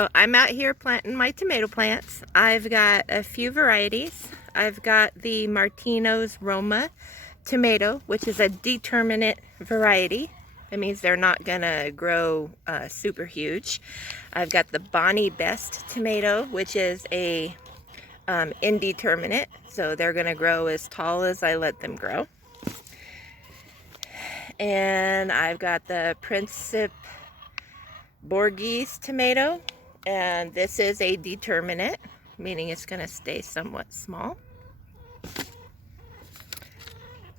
So I'm out here planting my tomato plants. I've got a few varieties. I've got the Martino's Roma tomato, which is a determinate variety. That means they're not gonna grow super huge. I've got the Bonnie Best tomato, which is a indeterminate, so they're gonna grow as tall as I let them grow. And I've got the Principe Borghese tomato, and this is a determinate, meaning it's going to stay somewhat small.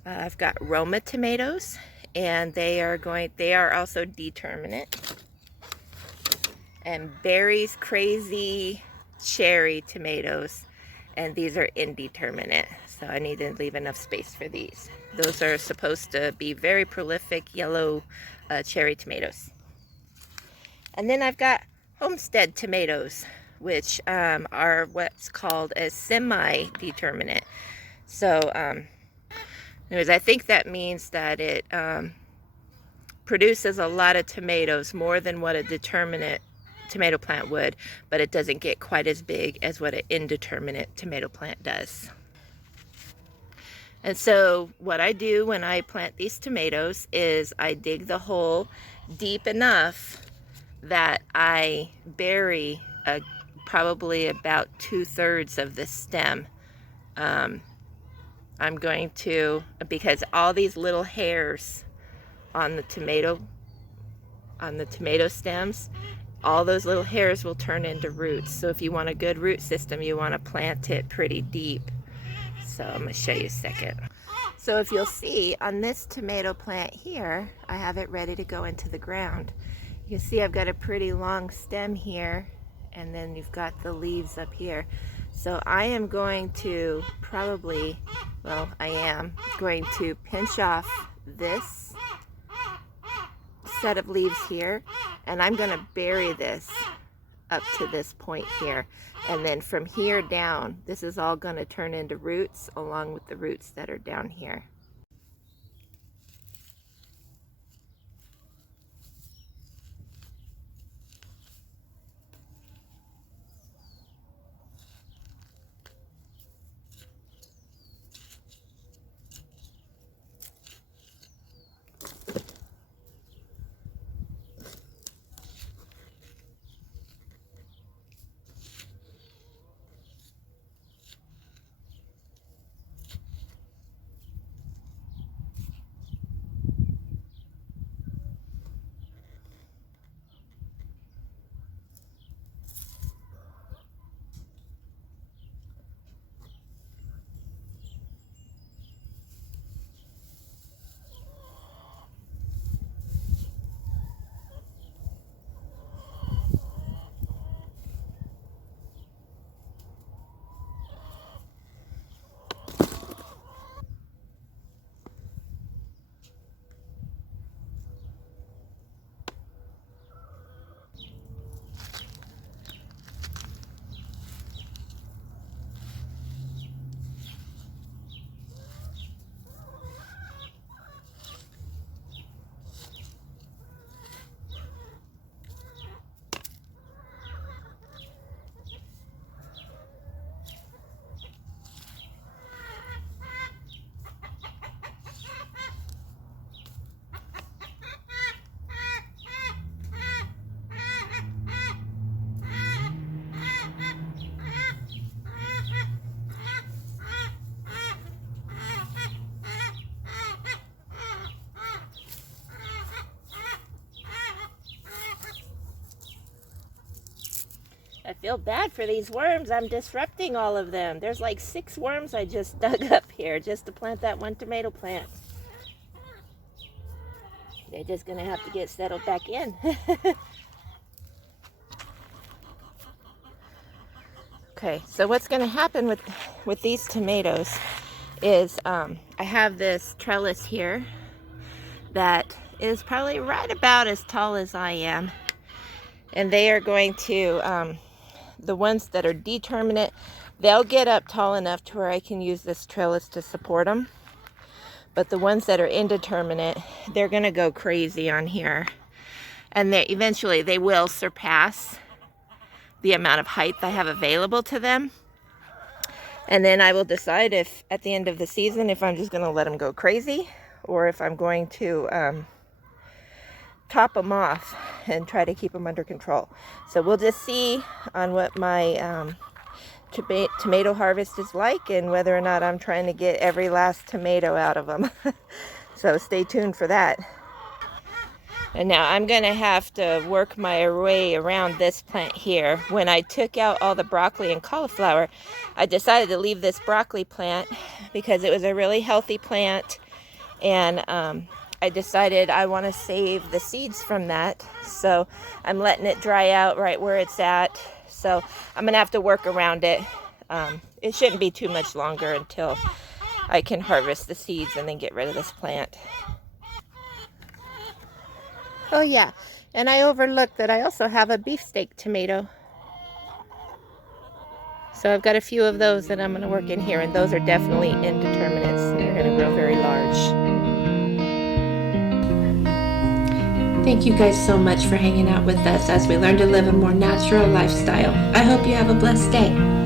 I've got Roma tomatoes, and they are also determinate. And Barry's Crazy cherry tomatoes, and these are indeterminate, so I need to leave enough space for these. Those are supposed to be very prolific yellow cherry tomatoes. And then I've got Homestead tomatoes, which are what's called a semi-determinate. So, anyways, I think that means that it produces a lot of tomatoes, more than what a determinate tomato plant would, but it doesn't get quite as big as what an indeterminate tomato plant does. And so what I do when I plant these tomatoes is I dig the hole deep enough that I bury probably about 2/3 of the stem. I'm going to, because all these little hairs on the tomato stems, all those little hairs will turn into roots. So if you want a good root system, you want to plant it pretty deep. So I'm going to show you a second. So if you'll see on this tomato plant here, I have it ready to go into the ground. You can see I've got a pretty long stem here, and then you've got the leaves up here. So I am going to probably, well, I am going to pinch off this set of leaves here, and I'm going to bury this up to this point here. And then from here down, this is all going to turn into roots along with the roots that are down here. I feel bad for these worms. I'm disrupting all of them. There's like 6 worms I just dug up here just to plant that one tomato plant. They're just gonna have to get settled back in. Okay, so what's gonna happen with these tomatoes is I have this trellis here that is probably right about as tall as I am. And they are going to, the ones that are determinate, they'll get up tall enough to where I can use this trellis to support them. But the ones that are indeterminate, they're going to go crazy on here. And eventually they will surpass the amount of height I have available to them. And then I will decide if, at the end of the season, if I'm just going to let them go crazy or if I'm going to top them off and try to keep them under control. So we'll just see on what my tomato harvest is like and whether or not I'm trying to get every last tomato out of them. So stay tuned for that. And now I'm going to have to work my way around this plant here. When I took out all the broccoli and cauliflower, I decided to leave this broccoli plant because it was a really healthy plant, and I decided I want to save the seeds from that. So I'm letting it dry out right where it's at. So I'm going to have to work around it. It shouldn't be too much longer until I can harvest the seeds and then get rid of this plant. Oh yeah, and I overlooked that I also have a beefsteak tomato. So I've got a few of those that I'm going to work in here, and those are definitely indeterminates. They're going to grow very large. Thank you guys so much for hanging out with us as we learn to live a more natural lifestyle. I hope you have a blessed day.